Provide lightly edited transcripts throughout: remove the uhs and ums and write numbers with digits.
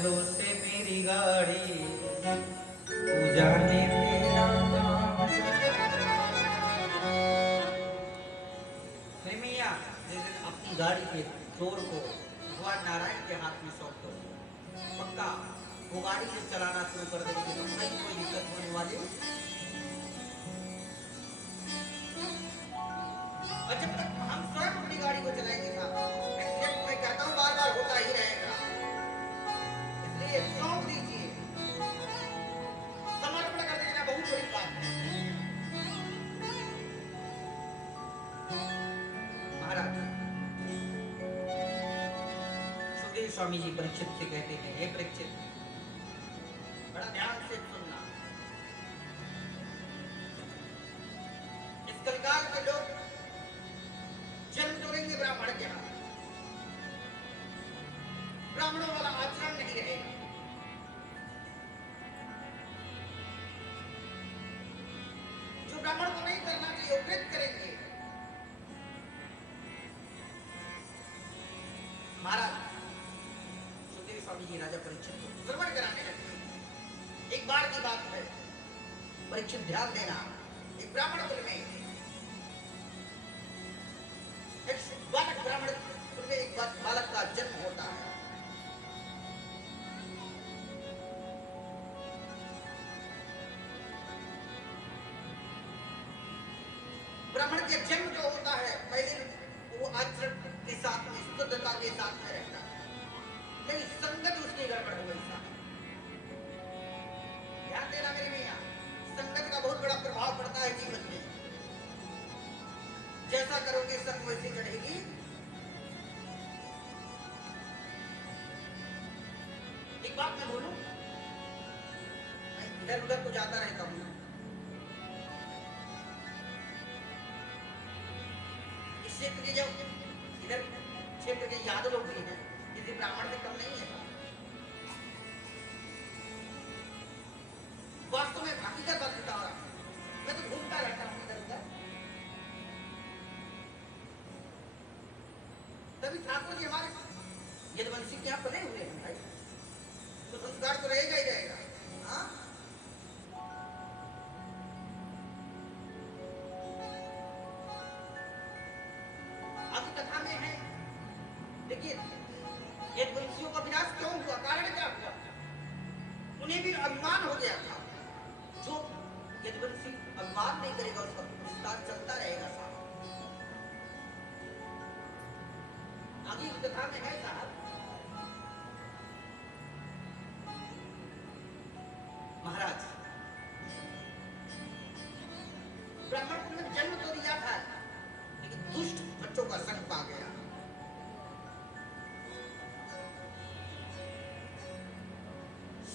भरोसे मेरी गाड़ी तू जाने तेरा काम। नहीं मियाँ, जिस दिन अपनी गाड़ी के डोर को भगवान नारायण के हाथ में सौंप दो, पक्का वो गाड़ी जब चलाना शुरू कर देंगे तो कहीं कोई दिक्कत होने वाली। और जब तक हम स्वयं अपनी गाड़ी को चलाएंगे ना, एक्सीडेंट मैं कहता हूँ बार बार होता ही रहेगा। इसलिए सौंप दीजिए, समर्पण कर देना बहुत बड़ी बात है। महाराज सुखदेव स्वामी जी परीक्षित से कहते हैं, हे परीक्षित, बड़ा ध्यान से सुनना। इस कलिकाल में लोग जन्म तो लेंगे ब्राह्मण के यहाँ, ब्राह्मणों वाला आचरण नहीं रहेगा। जो ब्राह्मण को नहीं करना चाहिए वो कृत करेंगे। महाराज सुखदेव स्वामी जी राजा परीक्षित को श्रवण कराने लगे। एक बार की बात है, परीक्षित ध्यान देना, एक ब्राह्मण कुल में एक बालक, ब्राह्मण कुल में एक बालक का जन्म होता है। ब्राह्मण के जन्म जो होता है, पहले वो आचरण के साथ में, शुद्धता के साथ में रहता है, लेकिन संगत उसकी गड़बड़ हो गई। ध्यान देना मेरे मियाँ, संगत का बहुत बड़ा प्रभाव पड़ता है जीवन में। जैसा करोगे संग वैसी चढ़ेगी। एक बात मैं बोलूं, मैं इधर उधर तो जाता रहता हूं, इस क्षेत्र के जो इधर क्षेत्र के यादव लोग भी हैं, किसी ब्राह्मण से कम नहीं है। वास्तव में हकीकत बात बता रहा हूं, मैं तो घूमता रहता हूं इधर उधर। तभी ठाकुर जी हमारे यदुवंशी के यहाँ बने हुए हैं भाई, तो संस्कार तो रहेगा ही रहेगा। हाँ, अभी कथा में है, देखिए यदुवंशियों का विनाश क्यों हुआ, कारण क्या हुआ? उन्हें भी अभिमान हो गया था। जो यदुवंशी अभिमान नहीं करेगा उसका विस्तार चलता रहेगा साहब। आगे इस कथा में है साहब, महाराज ब्राह्मण कुल में जन्म तो दिया था, लेकिन दुष्ट बच्चों का संग पा गया।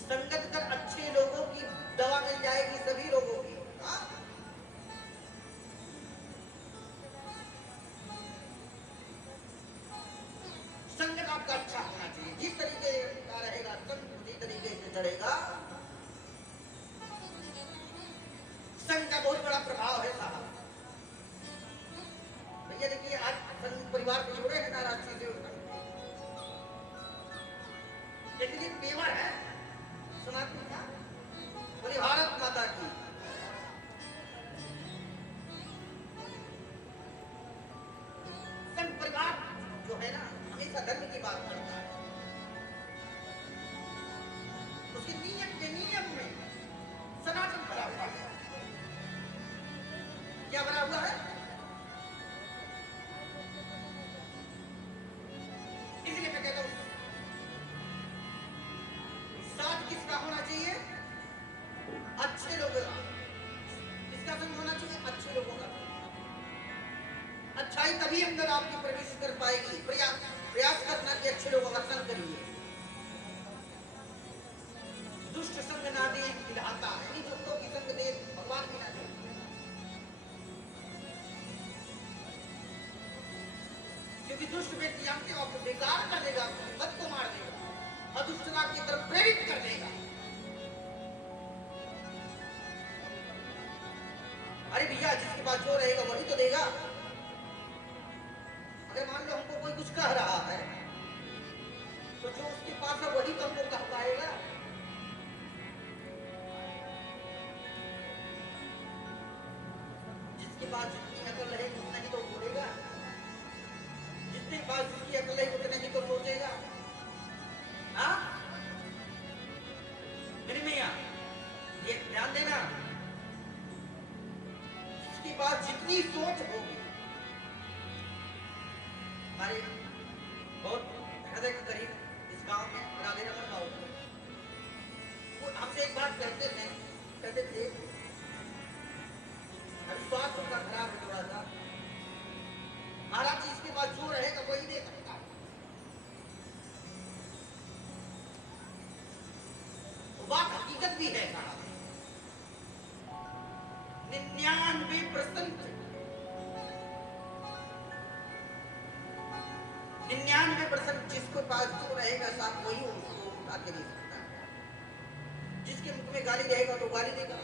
संगत कर अच्छे लोगों की दवा मिल जाएगी सभी लोगों की। हाँ? संगत आपका अच्छा होना चाहिए, जिस तरीके का रहेगा संग उसी तरीके से चढ़ेगा। संग का बहुत बड़ा प्रभाव है साहब। भैया देखिए, आज संग परिवार से जुड़े हैं ना राष्ट्रीय सेवक संघ, इसलिए पेवर है सुनाती था, बोले भारत माता की। संघ परिवार जो है ना, हमेशा धर्म की बात करता है। उसके नियम के नियम में सनातन भरा हुआ है। क्या भरा हुआ है? इसलिए मैं कहता हूं, साथ किसका होना चाहिए? अच्छे लोगों का। किसका संग होना चाहिए? अच्छे लोगों का। अच्छाई तभी अंदर आपकी प्रवेश कर पाएगी। प्रयास करना कि अच्छे लोगों का संग करिए। दुष्ट संग ना दे विधाता, यानी दुष्टों की संग दे भगवान भी ना दे। क्योंकि दुष्ट व्यक्ति आपके आपको बेकार कर देगा, मत को मार देगा, अदुष्टता की तरफ प्रेरित कर देगा। अरे भैया, जिसके पास जो रहेगा वही तो देगा। अगर मान लो हमको कोई कुछ कह रहा है तो जो उसके पास है वही तो हमको कह पाएगा। जिसके पास जितनी अकल रहेगी उतना ही तो बोलेगा, जिसके पास जिसकी अकल है उतना ही तो सोचेगा। हाँ मेरी मैया, ये ध्यान देना, जिसके पास जितनी सोच होगी। हमारे बहुत हृदय के करीब इस गांव में राधे रमन गांव में वो हमसे एक बात कहते थे अभी स्वास्थ्य उनका खराब है थोड़ा सा। महाराज जी, इसके पास जो रहेगा वही दे सकता है। वो बात हकीकत भी है साहब। 99% 99% जिसके पास जो रहेगा साहब वही उसको उठा के दे सकता है। जिसके मुख में गाली रहेगा तो गाली देगा,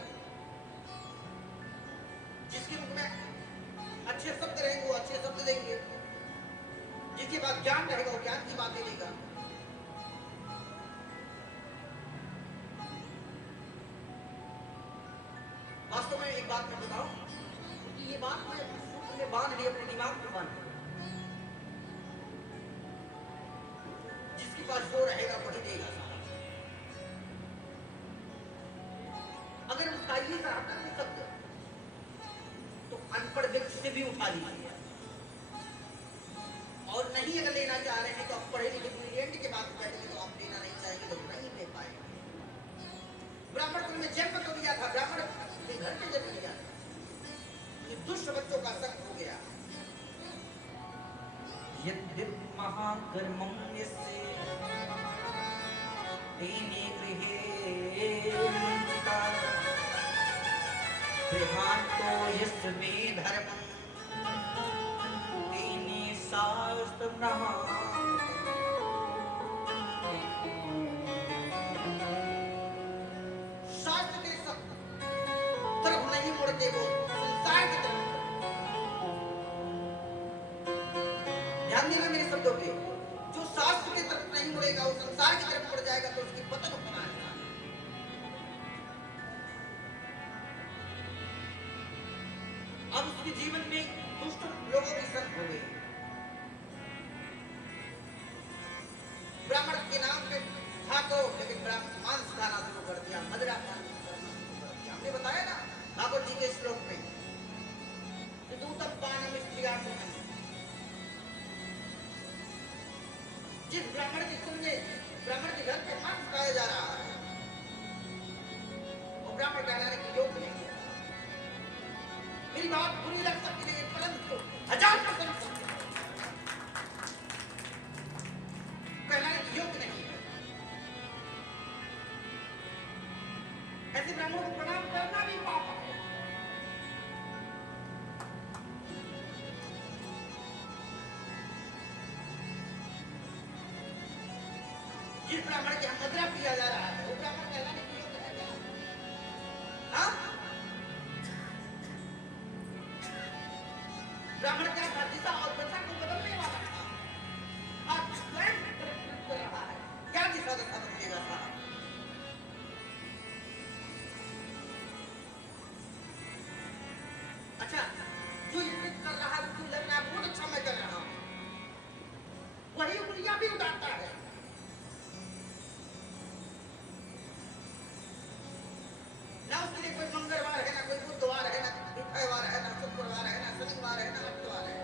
जिसके मुख में अच्छे शब्द रहेंगे वो अच्छे शब्द देंगे, जिसके पास ज्ञान रहेगा वो ज्ञान की बातें देगा। वास्तव में एक बात मैं बताऊं कि ये बात मैं सूत्र में बांध ली, अपने दिमाग में बांध ली। जिसके पास जो रहेगा वही देगा साहब। अगर उठाइए साहब अपने शब्द तो अनपढ़ व्यक्ति से भी उठा लीजिए, और नहीं अगर लेना चाह रहे हैं तो आप पढ़े लिखे ब्रिलियंट के बात करेंगे तो आप लेना नहीं चाहेंगे तो नहीं ले पाएंगे। ब्राह्मण कुल में जन्म तो लिया था, ब्राह्मण के घर में जन्म लिया, ये दुष्ट बच्चों का संग हो गया। यद्यपि महाकर्मं यस्य तेने गृहे वंचिता गृहान्तो यस्य मे धर्मं तेने शास्त्रम्। शास्त्र के सब तरफ नहीं मुड़ते, वो संसार की तरफ। ध्यान देना मेरे शब्दों पे, जो शास्त्र की तरफ नहीं मुड़ेगा वो संसार की तरफ मुड़ जाएगा तो उसकी पतन होना है। अब उसके जीवन में दुष्ट लोगों की संग हो गई। ब्राह्मण के नाम पे था तो, लेकिन मांस खाना शुरू कर दिया, मदिरा खाना शुरू कर दिया। हमने बताया ना ठाकुर जी के श्लोक में, दूतम पानम स्त्रिया सुनम। जिस ब्राह्मण के कुल में, ब्राह्मण के घर पे मांस खाया जा रहा है वो ब्राह्मण कहलाने की योग्य नहीं है। मेरी बात बुरी लग सकती है परंतु 1000% सत्य है, कहलाने की योग्य नहीं है। ऐसे ब्राह्मणों को प्रणाम करना भी पाप है। जिस ब्राह्मण के यहाँ मदिरा पिया जा रहा है वो ब्राह्मण कहलाने की योग्य है क्या? हाँ? ब्राह्मण क्या था? दिशा और दशा को बदलने वाला था, आज स्वयं परिवर्तन कर रहा है। क्या दिशा दशा बदलेगा साहब? अच्छा, जो ये कर रहा है उसको लग रहा है बहुत अच्छा मैं कर रहा हूँ, वही उंगलियां भी उड़ाता है। ना उसके लिए कोई मंगलवार है, ना कोई बुधवार है, ना इतवार है, ना शुक्रवार है, ना शनिवार है, ना आदित्य है।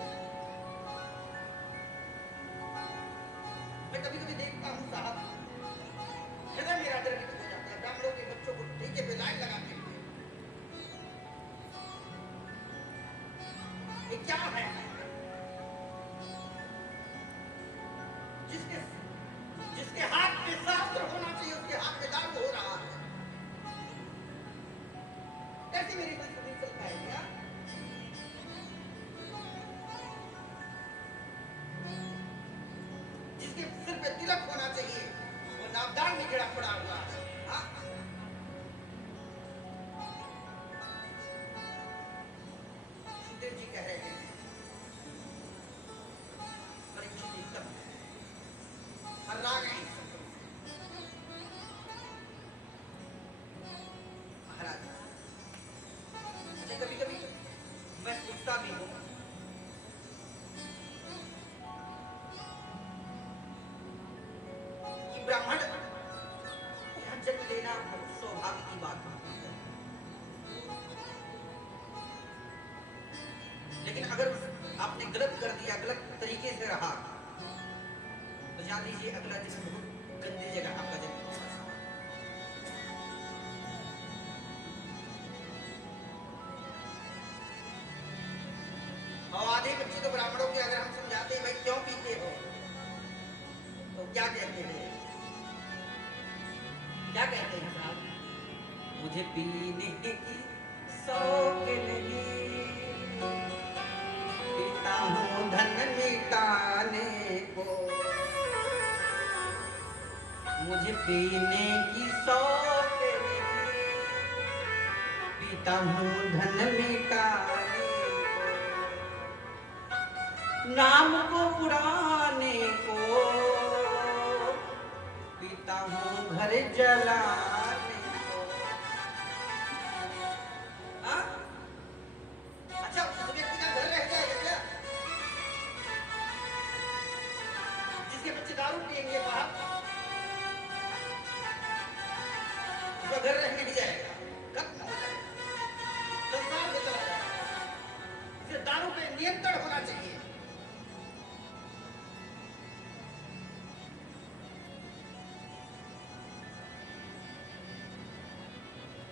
मैं कभी कभी देखता हूँ साहब, हृदय मेरा द्रवित हो जाता है। ब्राह्मणों के बच्चों को ठेके पे लाइन लगाते हुए, ये क्या है? जिसके हाथ में शास्त्र होना चाहिए उसके हाथ में दारू हो रहा है। कैसे मेरी संस्कृति चल पाएगी? जिसके सिर पे तिलक होना चाहिए वो नामदान में गिरा पड़ा हुआ है। हाँ? अगर आपने गलत कर दिया, गलत तरीके से रहा, तो जान लीजिए अगला जन्म बहुत गंदी जगह आपका जन्म होगा। और आधे बच्चे तो ब्राह्मणों के अगर हम समझाते हैं भाई क्यों पीते हो, तो क्या कहते हैं, क्या कहते हैं साहब, मुझे पीने की शौक नहीं, पीता हूँ धन मिटाने को, मुझे पीने की शौक नहीं, पीता हूँ धन मिटाने को, नाम को उड़ाने को, पीता हूँ घर जलाने को। हाँ? अच्छा, उस व्यक्ति का घर रह जाएगा क्या जिसके बच्चे दारू पिएंगे बाहर? उसका घर रह नहीं जाएगा, खत्म हो जाएगा, संसार से चला जाएगा। इसलिए दारू पे नियंत्रण होना चाहिए।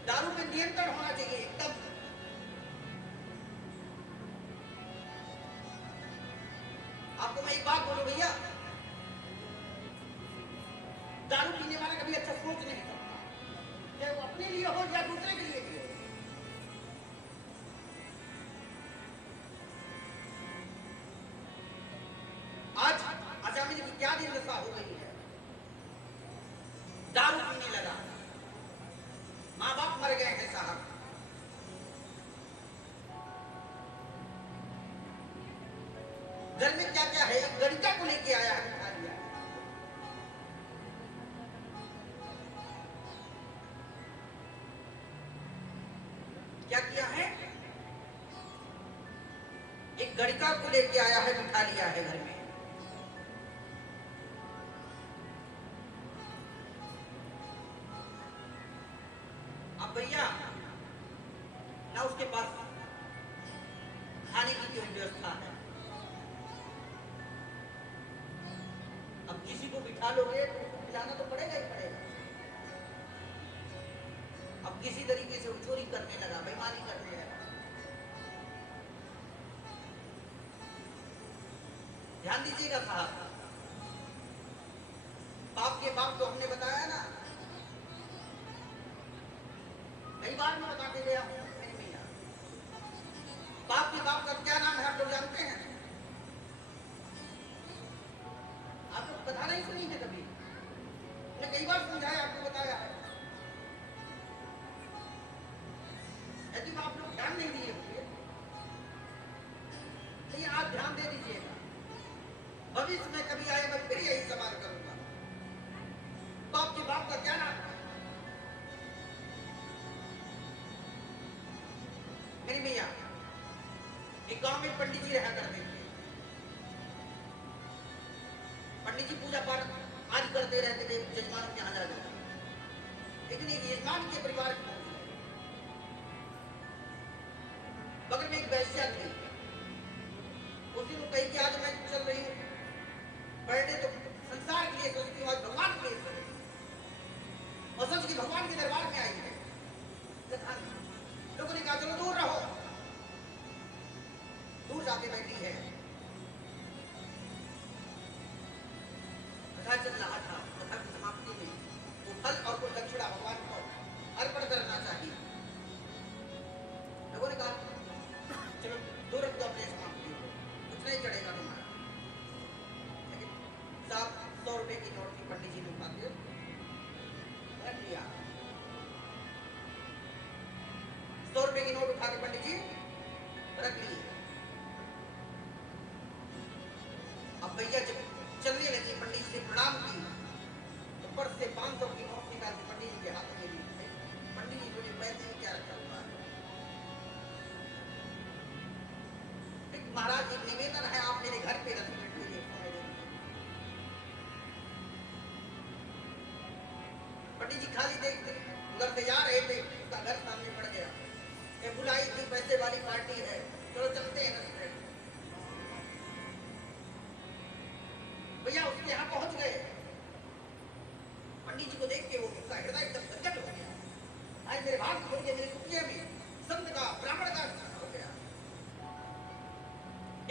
दारू पे नियंत्रण होना चाहिए एकदम। आपको मैं एक बात बोलूं भैया, दारू पीने वाला कभी अच्छा सोच नहीं सकता, चाहे वो अपने लिए हो या दूसरे के लिए भी हो। आज अजामिल की क्या दिन दशा हो गई है, दारू पीने लगा, माँ बाप मर गए हैं साहब, घर में क्या क्या है, एक गणिका को लेके आया है, बिठा दिया। क्या किया है, एक गणिका को लेके आया है, बिठा लिया है घर में। अब भैया ना उसके पास खाने की कोई व्यवस्था है, अब किसी को बिठा लोगे तो उसको खिलाना तो पड़ेगा ही पड़ेगा। अब किसी तरीके से वो चोरी करने लगा, बेईमानी करने लगा। ध्यान दीजिएगा साहब, बाप के बाप तो हमने बताया ना, कई बार मैं बताते गया हूं, नहीं भैया, बाप के बाप का क्या नाम है आप लोग जानते हैं? आप लोग कथा नहीं सुनी है कभी? मैंने कई बार समझाया, आपको बताया है, यदि आप लोग ध्यान नहीं दिए होंगे तो ये आज ध्यान दे दीजिएगा, भविष्य में कभी आए मैं फिर यही सवाल करूंगा, बाप के बाप का क्या नाम है? मेरी भैया एक गांव में पंडित जी रहा करते थे, पंडित जी पूजा पाठ आज करते रहते थे यजमानों के यहाँ जाकर, लेकिन एक यजमान के परिवार की बगल में एक वैश्या थी, उस दिन वो कही कि आज मैं चल रही हूँ बर्थडे, तो संसार के लिए सोचती हूँ, आज भगवान के लिए सोचती, और सोच की भगवान के दरबार में आई है। लोगों ने कहा चलो दूर रहो, दूर जाके बैठी है। कथा चल रहा था, कथा की समाप्ति में वो फल और कुछ दक्षिणा भगवान को अर्पण करना चाहिए। लोगों ने कहा चलो दूर रख दो अपने समाप्ति को, कुछ नहीं चढ़ेगा तुम्हारा। लेकिन साहब 100 रुपए की नोट की पंडित जी ने उठा के रख लिया, 100 रुपए की नोट उठा के पंडित जी रख लिए। अब भैया जब चलने लगी, पंडित जी से प्रणाम की, तो पर्स से 500 की नोट निकाल के पंडित जी के हाथों में दी। पंडित जी बोले पैसे में क्या रखा हुआ है? महाराज एक निवेदन है, आप मेरे घर पे 10 मिनट के लिए समय दें। पंडित जी खाली देख उधर से जा रहे थे, उसका घर सामने पड़ गया, ये बुलाई थी पैसे वाली पार्टी है, चलो चलते हैं 10 मिनट। भैया उसके यहाँ पहुंच गए। पंडित जी को देख के वो उसका हृदय एकदम गदगद हो गया। आज मेरे भाग हो गए, मेरे कुटिया में संत का ब्राह्मण का हो गया।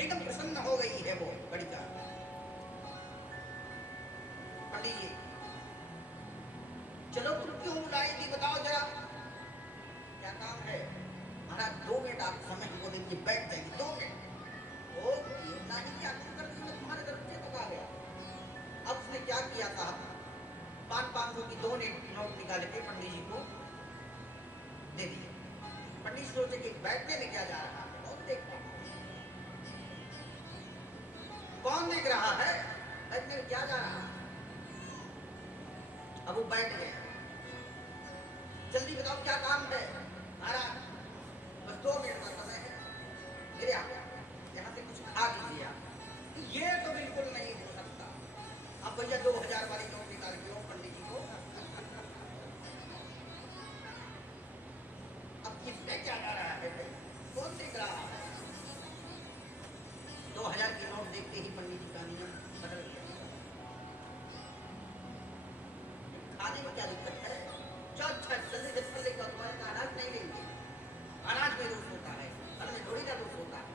एकदम प्रसन्न हो गई है वो बड़िका। पंडित जी चलो तुम क्यों बुलाएगी, बताओ जरा क्या काम है। महाराज 2 मिनट आप समय हमको दीजिए, बैठ जाएगी 2 मिनट। ओ ये नहीं क्या कर दी, मैं तुम्हारे दरवाजे तक आ गया। अब उसने क्या किया था, 500 की 2 नोट निकाल के पंडित जी को दे दिए। पंडित जी सोचे कि बैठने में क्या जा रहा है, कौन देख रहा है, कौन देख रहा है, बैठने में क्या जा रहा है। अब वो बैठ गए। जल्दी बताओ क्या काम है। महाराज बस 2 मिनट का समय है, मेरे यहाँ से कुछ खा लीजिए आप। ये तो बिल्कुल नहीं हो सकता। अब भैया 2000 वाली नोट निकाल के पंडित जी को, अब किसने क्या जा रहा है भाई, कौन देख रहा है। 2000 की नोट देखते ही पंडित जी का नियम बदल गया। खाने में क्या दिक्कत है, अच्छा जल्दी से फल लेकर तुम्हारे का अनाज नहीं लेंगे। अनाज में दोष होता है, फल में थोड़ी का दोष होता है।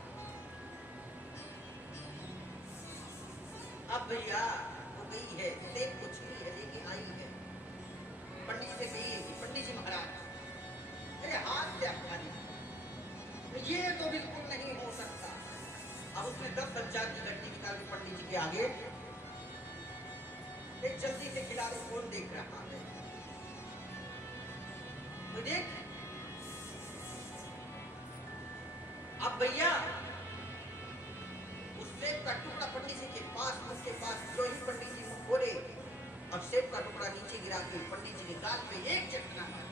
अब भैया वो गई है, सेब को छीली है, लेके आई है। पंडित से गई है, पंडित जी महाराज मेरे हाथ से आप खा लीजिए, ये तो बिल्कुल नहीं हो सकता। अब उसने 10,000 की गड्डी निकाल के पंडित जी के आगे, एक जल्दी से खिला दो, कौन देख रहा है। तो देख अब भैया उस सेब का टुकड़ा पंडित जी के पास, उसके पास जो ही पंडित जी मुंह खोले और सेब का टुकड़ा नीचे गिरा के पंडित जी के गाल पे एक चटना है।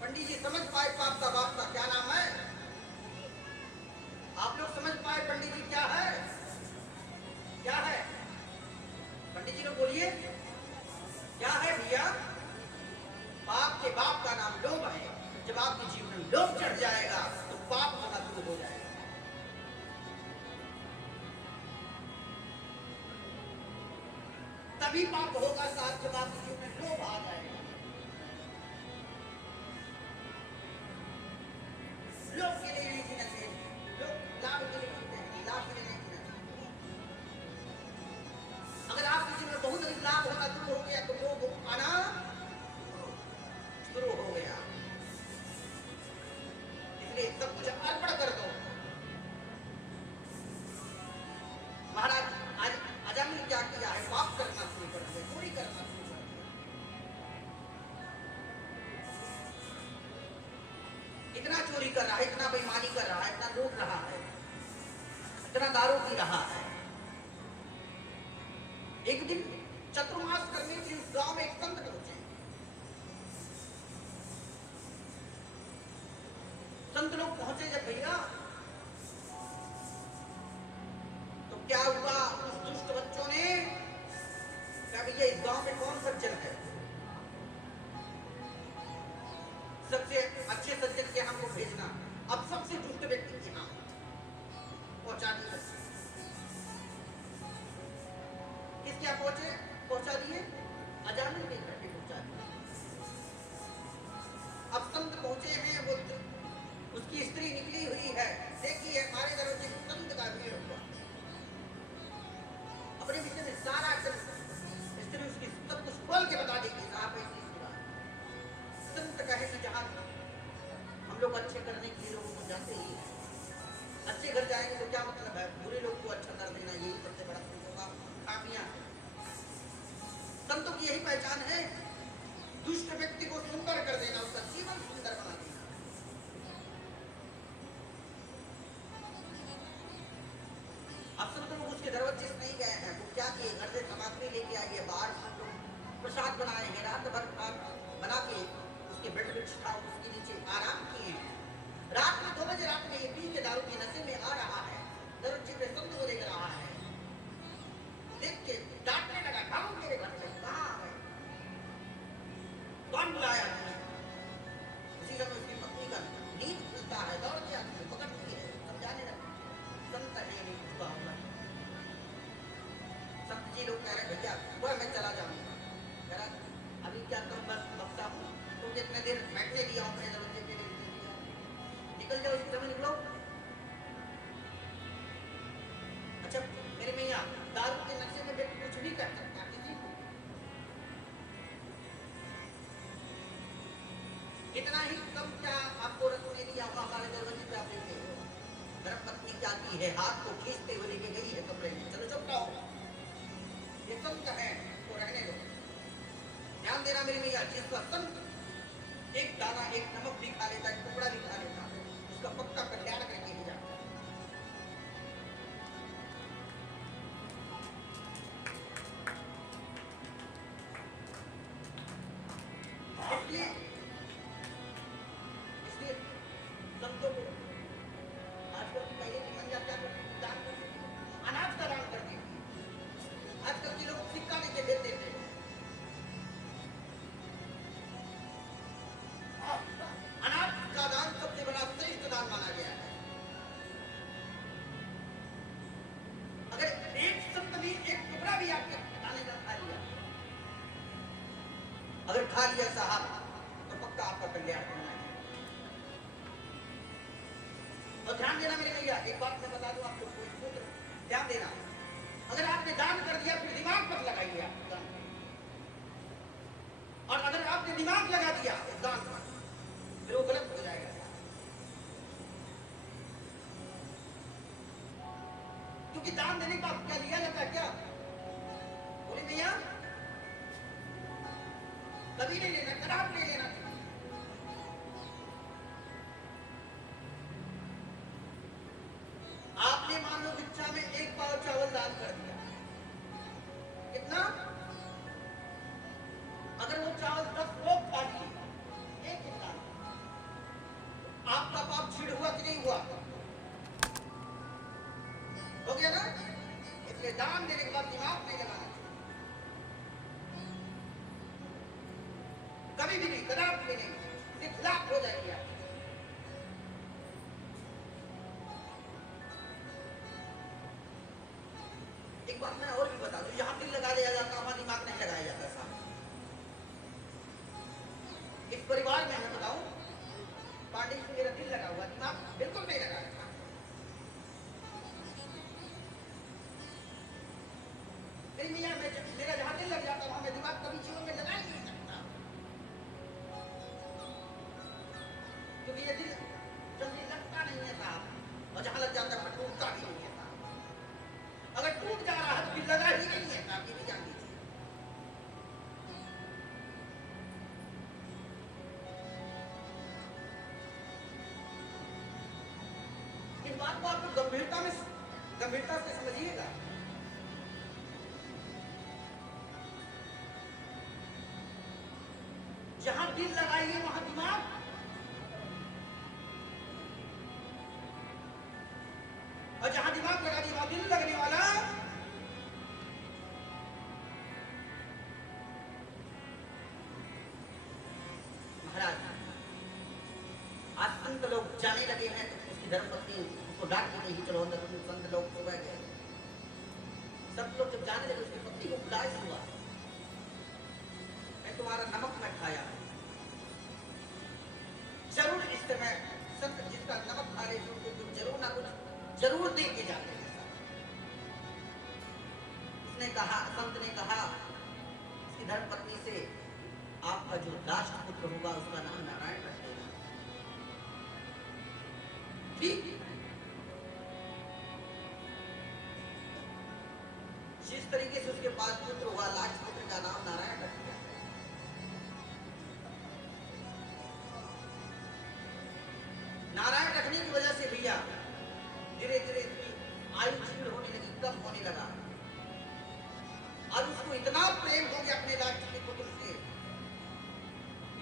पंडित जी समझ पाए पाप का बाप का क्या नाम है। आप लोग समझ पाए पंडित जी क्या है, क्या है पंडित जी लोग बोलिए क्या है भैया। पाप के बाप का नाम लोभ है। जब आपके जीवन में लोभ चढ़ जाएगा तो पाप होना दूर हो जाएगा। तभी पाप होगा साथ जब आपके जीवन में लोभ आ जाएगा। लोभ के लिए नहीं जीना चाहिए, लोग लाभ के लिए जीते हैं, लाभ के लिए नहीं जीना चाहिए। अगर आपके जीवन में बहुत अधिक लाभ होना शुरू हो गया तो लोभ आना शुरू हो गया। इसलिए सब कुछ अर्पण कर दो। महाराज आज अजामिल ने क्या किया है, पाप करना शुरू कर दिया, चोरी करना शुरू कर दिया। इतना चोरी कर रहा है, इतना बेईमानी कर रहा है, इतना लूट रहा है, इतना दारू पी रहा है। एक दिन चतुर्मास करने के लिए उस गांव में एक संत पहुंचे। संत लोग पहुंचे जब भैया तो क्या हुआ, उस दुष्ट बच्चों ने क्या भैया इस गांव में कौन सज्जन है, सबसे अच्छे सज्जन के हमको भेजना। अब सबसे दुष्ट व्यक्ति के नाम पहुंचा दिया। किसके यहाँ पहुंचा दिए, अजामिल के घर पे पहुंचा दिए। अब संत पहुंचे हैं, वो उसकी स्त्री निकली हुई है, देखिए हमारे दरवाजे में संत का भीड़ हुआ। अपने विषय में सारा स्त्री उसकी सब कुछ खोल के बता देगी। साहब संत कहे कि जहाँ हम लोग अच्छे करने के लिए लोगों को जाते ही अच्छे घर जाएंगे तो क्या मतलब है, बुरे लोग को अच्छा कर देना, यही सबसे बड़ा संतों का खामियां है। संतों की यही पहचान है, दुष्ट व्यक्ति को सुंदर कर देना, उसका जीवन सुंदर बना देना। अब सब लोग उसके दरवाजे से नहीं गए हैं, वो क्या किए, घर से सामग्री लेके आइए, बाहर सब लोग प्रसाद बनाएंगे, रात भर बना के उसके बेड पे छिटा उसके नीचे आराम किए हैं। रात में 2 बजे रात में ये पी के दारू के नशे में आ रहा है, दरवाजे पे संत को देख रहा है, देख के डांटने लगा, ढाओ मेरे घर से कहाँ आ गए, कौन बुलाया तुम्हें। उसी समय उसकी पत्नी का नींद खुलता है, दौड़ के आती है, पकड़ती है, समझाने लगती है, संत है नहीं उसका होगा। इतना ही कम क्या आपको रत्न ने दिया हुआ हमारे दरवाजे पे आप लेते हो? धर्मपत्नी क्या की है, हाथ को खींचते हुए लेके गई है कमरे में, चलो चुप रहो, ये संत है तो रहने दो। ध्यान देना मेरी मैया, जिसका संत एक दाना एक नमक भी खा लेता, एक टुकड़ा भी खा लेता, उसका पक्का कल्याण करके ही जाता। इसलिए इसलिए संतों को आजकल की पहले की महिला क्या करती थी, दान करती थी, अनाज का दान करती थी। आजकल के लोग सिक्का लेके देते थे। अनाज का दान सबसे बड़ा श्रेष्ठ दान माना गया है। अगर एक संत भी एक टुकड़ा भी आपके दाने का खा लिया, अगर खा लिया साहब, तो पक्का आपका कल्याण करना है। और ध्यान देना मेरे भैया, एक बात मैं बता दूं आपको, कोई सूत्र ध्यान देना। अगर आपने दान कर दिया फिर दिमाग मत लगाइए आप दान, और अगर आपने दिमाग लगा दिया उस दान पर, फिर वो गलत हो जाएगा। क्योंकि दान देने का क्या लिया जाता है क्या? बोले भैया कभी नहीं लेना, कदाप नहीं लेना। आपने मान लो भिक्षा में एक पाव चावल दान कर दिया, कितना? अगर वो चावल 10 लोग खा लिए, एक इंसान, आपका पाप छीड़ हुआ कि नहीं हुआ? हो गया ना? इसलिए दान देने के बाद दिमाग नहीं लगाना चाहिए, कभी भी नहीं, कदाप भी नहीं, इखलाक हो जाएगी आप। एक बात मैं और भी बता दूं, यहाँ दिल लगा दिया जाता, वहां दिमाग नहीं लगाया जाता साहब। इस परिवार में मैं बताऊं, पांडे से मेरा दिल लगा हुआ, दिमाग बिल्कुल नहीं लगा था। मेरी मियां, मेरा जहां दिल लग जाता वहां मैं दिमाग कभी जीवन में लगा ही नहीं सकता, क्योंकि ये दिल जल्दी लगता नहीं है साहब, और जहां लग जाता है टूटता भी नहीं है साहब। अगर टूट जा रहा है तो फिर लगा ही नहीं है साहब, ये भी जान लीजिए। इस बात को आपको गंभीरता से समझिएगा। जहां दिल लगाइए वहां दिमाग, और जहां दिमाग लगा दिए वहां दिल लगने वाला। महाराज आज संत लोग जाने लगे हैं तो उसकी धर्मपत्नी उसको डांट के नहीं, चलो अंदर, तुम संत लोग तो बैठ गए। संत लोग जब जाने लगे उसकी पत्नी को बुलाए हुआ, मैं तुम्हारा नमक मैं खाया, जरूर इस समय संत जिसका नमक खा रहे थे उनको कुछ जरूर ना कुछ जरूर दे के जाते हैं। उसने कहा, संत ने कहा उसकी धर्मपत्नी से, आपका जो लास्ट पुत्र होगा उसका नाम नारायण रख देना। ठीक, जिस तरीके से उसके पास पुत्र हुआ, लास्ट पुत्र का नाम नारायण रख दिया। नारायण रखने की वजह से भैया धीरे धीरे इसकी आयु क्षीण होने लगी, कम होने लगा, और उसको इतना प्रेम हो गया अपने लास्ट के पुत्र से,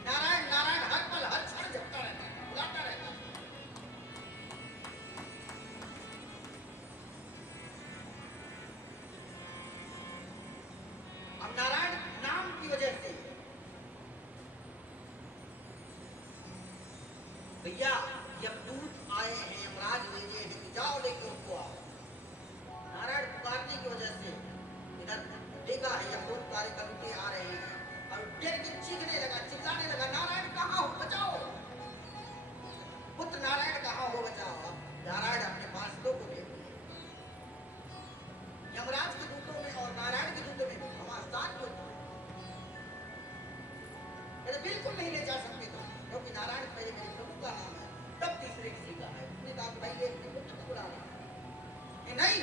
नारायण नारायण हर पल हर क्षण जपता रहता है, बुलाता रहता है। अब नारायण नाम की वजह से भैया यमदूत आए हैं, यमराज भेजे हैं कि जाओ लेके उनको आओ। नारायण पुकारने की वजह से इधर देखा है यमदूत कार्य करके आ रहे हैं, और डर के चीखने लगा, चिल्लाने लगा, नारायण कहाँ हो, बचाओ, पुत्र नारायण कहाँ हो, बचाओ। नारायण अपने पास दो को ले, यमराज के दूतों में और नारायण के दूतों में हमारा स्थान क्यों? बिल्कुल नहीं ले जा सकते तुम, क्योंकि नारायण नहीं,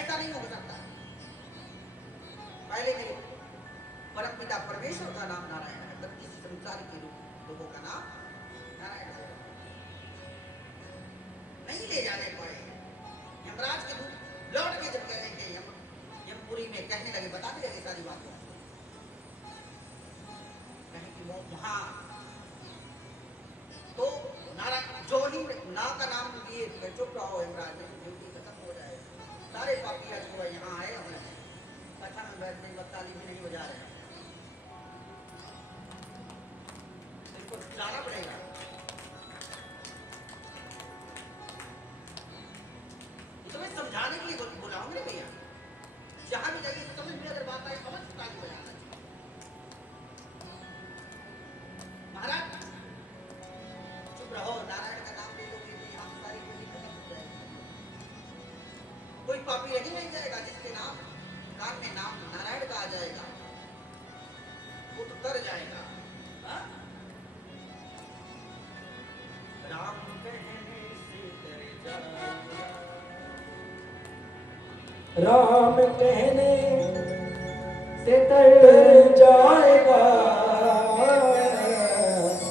ऐसा नहीं हो सकता। पहले मेरे परम पिता परमेश्वर का नाम नारायण है, तब इस संसार के लोगों का नाम नारायण है। नहीं ले जाने पाए। यमराज के दूत लौट के जब कहने के यमपुरी में कहने लगे, बताने लगे सारी बातें, कहीं कि वो वहां तो नारायण जो ही ना का नाम लिए, चुप रहो यमराज, ड्यूटी खत्म हो जाए, सारे पापी आज को यहाँ आए, हमें कथा में बैठने बत्ताली भी नहीं हो जा रहे, इनको जाना पड़ेगा। तुम्हें समझाने के लिए बुलाऊंगे भैया, जहां भी जाइए समझ में अगर बात आए अवश्य ताली बजाना। महाराज चुप रहो, नारायण का नाम ले लोगे तो यहाँ सारी ड्यूटी खत्म हो जाएगी। कोई पापी रह नहीं जाएगा जिसके नाम कान में नाम नारायण का आ जाएगा, वो तो तर जाएगा। हा? राम कहने से तर जाएगा, राम कहने से तर जाएगा,